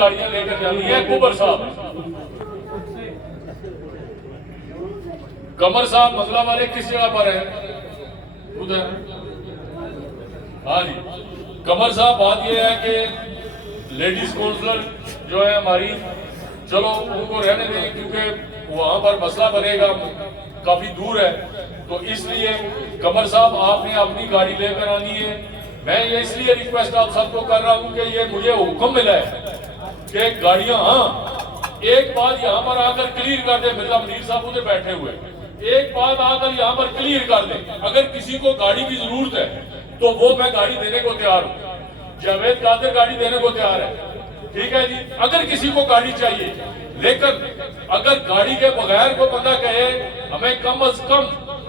گاڑیاں لے کر جانی ہے کبر صاحب کمر صاحب مسئلہ والے کس جگہ پر ہیں ادھر ہاں جی کمر صاحب بات یہ ہے کہ لیڈیز کونسلر جو ہے ہماری چلو ان کو رہنے دیں کیونکہ وہاں پر مسئلہ بنے گا کافی دور ہے تو اس لیے کمر صاحب آپ نے اپنی گاڑی لے کر آنی ہے میں یہ اس لیے ریکویسٹ آپ سب کو کر رہا ہوں کہ یہ مجھے حکم ملا ہے کہ گاڑیاں ہاں ایک بات یہاں پر آ کر کلیئر کر دیں مرزا منیر صاحب ادھر بیٹھے ہوئے ایک بات آ کر یہاں پر کلیئر کر دیں اگر کسی کو گاڑی کی ضرورت ہے تو وہ میں گاڑی دینے کو تیار ہوں جاوید قادر گاڑی دینے کو تیار ہے ٹھیک ہے جی اگر کسی کو گاڑی چاہیے لیکن اگر گاڑی کے بغیر کو بندہ کہے ہمیں کم از کم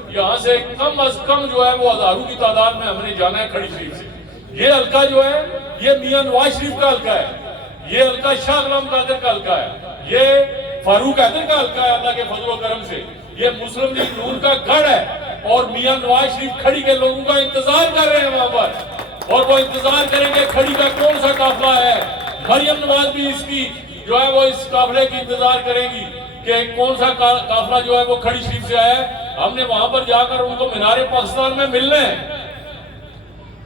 یہاں سے کم از کم جو ہے وہ ہزاروں کی تعداد میں ہم نے جانا ہے کھڑی شریف سے یہ حلقہ جو ہے یہ میاں نواز شریف کا حلقہ ہے یہ حلقہ شاہ غلام قادر کا حلقہ ہے یہ فاروق حیدر کا حلقہ ہے اللہ کے فضل و کرم سے یہ مسلم لیگ نون کا گڑھ ہے اور میاں نواز شریف کھڑی کے لوگوں کا انتظار کر رہے ہیں وہاں پر اور وہ انتظار کریں گے کھڑی کا کون سا قافلہ ہے مریم نواز بھی اس کی جو ہے وہ اس قافلے کی انتظار کریں گی کہ کون سا قافلہ جو ہے وہ کھڑی شریف سے آیا ہے ہم نے وہاں پر جا کر ان کو مینار پاکستان میں ملنا ہے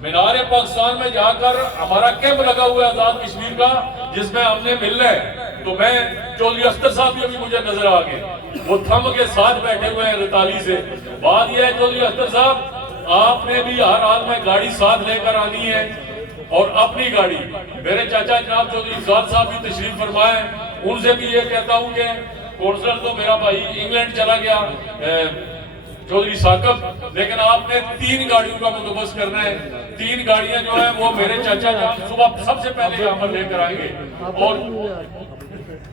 مینار پاکستان میں جا کر ہمارا کیمپ لگا ہوا ہے آزاد کشمیر کا جس میں ہم نے ملنا ہے تو میں چودھری اختر صاحب بھی ابھی مجھے نظر آ گئے وہ تھم کے ساتھ بیٹھے ہوئے ہیں رتالی سے بات یہ ہے چودھری اختر صاحب آپ نے بھی ہر حال میں گاڑی ساتھ لے کر آنی ہے اور اپنی گاڑی میرے چاچا جناب چودھری افضال صاحب بھی تشریف فرمائے ان سے بھی یہ کہتا ہوں کہ کونسلر تو میرا بھائی انگلینڈ چلا گیا چودھری ثاقب لیکن آپ نے 3 گاڑیوں کا بندوبست کرنا ہے 3 گاڑیاں جو ہیں وہ میرے چاچا جان صبح سب سے پہلے یہاں پر لے کر آئیں گے اور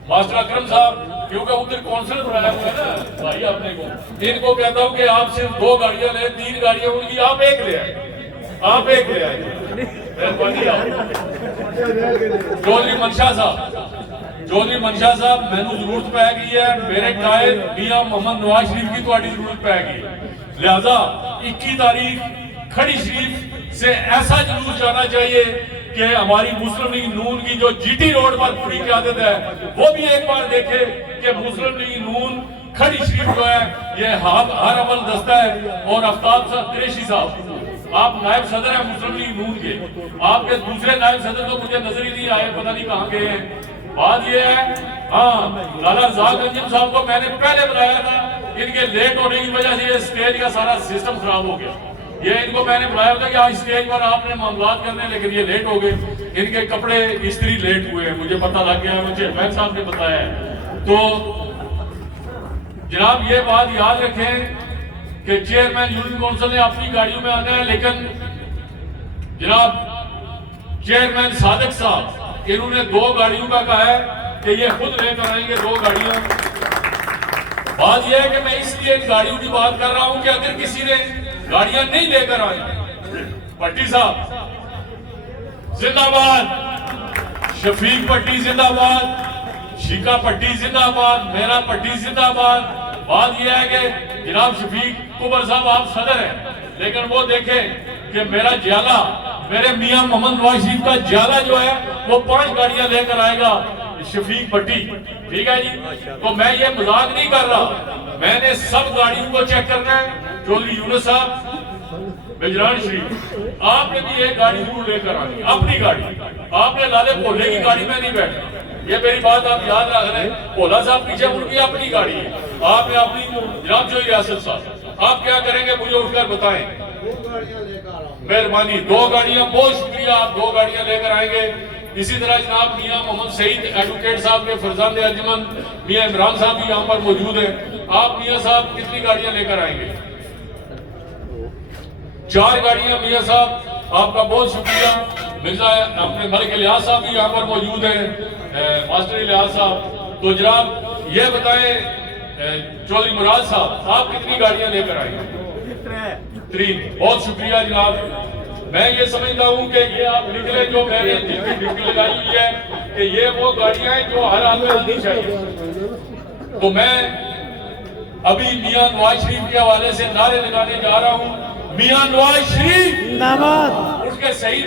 ماسٹر اکرم صاحب کیونکہ ادھر کونسل بنایا ہوا ہے نا بھائی اپنے کو ان کو کہتا ہوں کہ آپ صرف 2 گاڑیاں لیں 3 گاڑیاں ان کی آپ ایک لے آئیں آپ ایک لے آئیں چودھری منشا صاحب میں نے ضرورت پہ گئی ہے میرے قائد میاں محمد نواز شریف کی تھوڑی ضرورت پہ گئی لہذا 21 تاریخ کھڑی شریف سے ایسا جلوس جانا چاہیے کہ ہماری مسلم لیگ نون کی جو جی ٹی روڈ پر پوری قیادت ہے وہ بھی ایک بار دیکھے کہ مسلم لیگ نون کھڑی شریف جو ہے یہ ہر عمل دستہ ہے اور آفتاب صاحب قریشی صاحب آپ نائب صدر ہیں مسلم لیگ نون کے آپ کے دوسرے نائب صدر تو مجھے نظر ہی نہیں آئے پتہ نہیں کہاں گئے ہیں بات یہ ہے ہاں لالا رزاق انجم صاحب کو میں نے پہلے بلایا تھا ان کے لیٹ ہونے کی وجہ سے یہ اسٹیج کا سارا سسٹم خراب ہو گیا یہ ان کو میں نے بلایا تھا کہ آج اسٹیج پر آپ نے معاملات کرنے لیکن یہ لیٹ ہو گئے ان کے کپڑے استری لیٹ ہوئے ہیں مجھے پتہ لگ گیا مجھے چیئرمین صاحب نے بتایا ہے تو جناب یہ بات یاد رکھیں کہ چیئرمین یونین کونسل نے اپنی گاڑیوں میں آنا ہے لیکن جناب چیئرمین صادق صاحب انہوں نے 2 گاڑیوں کا کہا ہے کہ یہ خود لے کر آئیں گے 2 گاڑیاں بات یہ ہے کہ میں اس لیے ان گاڑیوں کی بات کر رہا ہوں کہ اگر کسی نے گاڑیاں نہیں لے کر آئی پٹی صاحب زندہ باد شفیق پٹی زندہ باد شیکا پٹی زندہ باد میرا پٹی زندہ باد بات یہ ہے کہ جناب شفیق کبر صاحب آپ صدر ہیں لیکن وہ دیکھیں کہ میرا جیالہ میرے میاں محمد نواز شریف کا جیالہ جو ہے وہ 5 گاڑیاں لے کر آئے گا شفیق پٹی ٹھیک ہے جی تو میں یہ مذاق نہیں کر رہا میں نے سب گاڑیوں کو چیک کرنا ہے چودھری یونس صاحب بجران شریف آپ نے بھی ایک گاڑی ضرور لے کر آنی اپنی گاڑی آپ نے لالے بھولے کی گاڑی میں نہیں بیٹھنا یہ میری بات آپ یاد رکھ رہے ہیں بھولا صاحب پیچھے ان کی اپنی گاڑی ہے آپ نے اپنی جناب جو ریاست صاحب آپ کیا کریں گے مجھے اٹھ کر بتائیں مہربانی 2 گاڑیاں بہت شکریہ آپ 2 گاڑیاں لے کر آئیں گے اسی طرح جناب میاں محمد سعید ایڈوکیٹ صاحب کے فرزند انجمن میاں عمران صاحب بھی یہاں پر موجود ہیں آپ میاں صاحب کتنی گاڑیاں لے کر آئیں گے 4 گاڑیاں میاں صاحب آپ کا بہت شکریہ مرزا اپنے ملک الیاس صاحب بھی یہاں پر موجود ہیں ماسٹر الیاس صاحب تو جناب یہ بتائیں چودھری مراد صاحب آپ کتنی گاڑیاں لے کر آئیں گے 3 بہت شکریہ جناب میں یہ سمجھتا ہوں کہ یہ آپ نکلے جو میں نے ڈیوٹی لگائی ہوئی ہے کہ یہ وہ گاڑیاں ہیں جو ہر حال میں آنی چاہیے تو میں ابھی میاں نواز شریف کے حوالے سے نعرے لگانے جا رہا ہوں میاں نواز شریف زندہ باد اس کے صحیح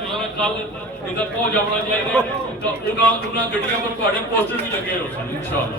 ਤੁਸੀਂ ਕੱਲ ਇਹਦਾ ਪਹੁੰਚ ਜਾਣਾ ਚਾਹੀਦਾ, ਤਾਂ ਉਹਨਾਂ ਗੱਡੀਆਂ ਪਰ ਤੁਹਾਡੇ ਪੋਸਟਰ ਵੀ ਲੱਗੇ ਹੋ ਸਨ ਇਨਸ਼ਾਅੱਲਾ।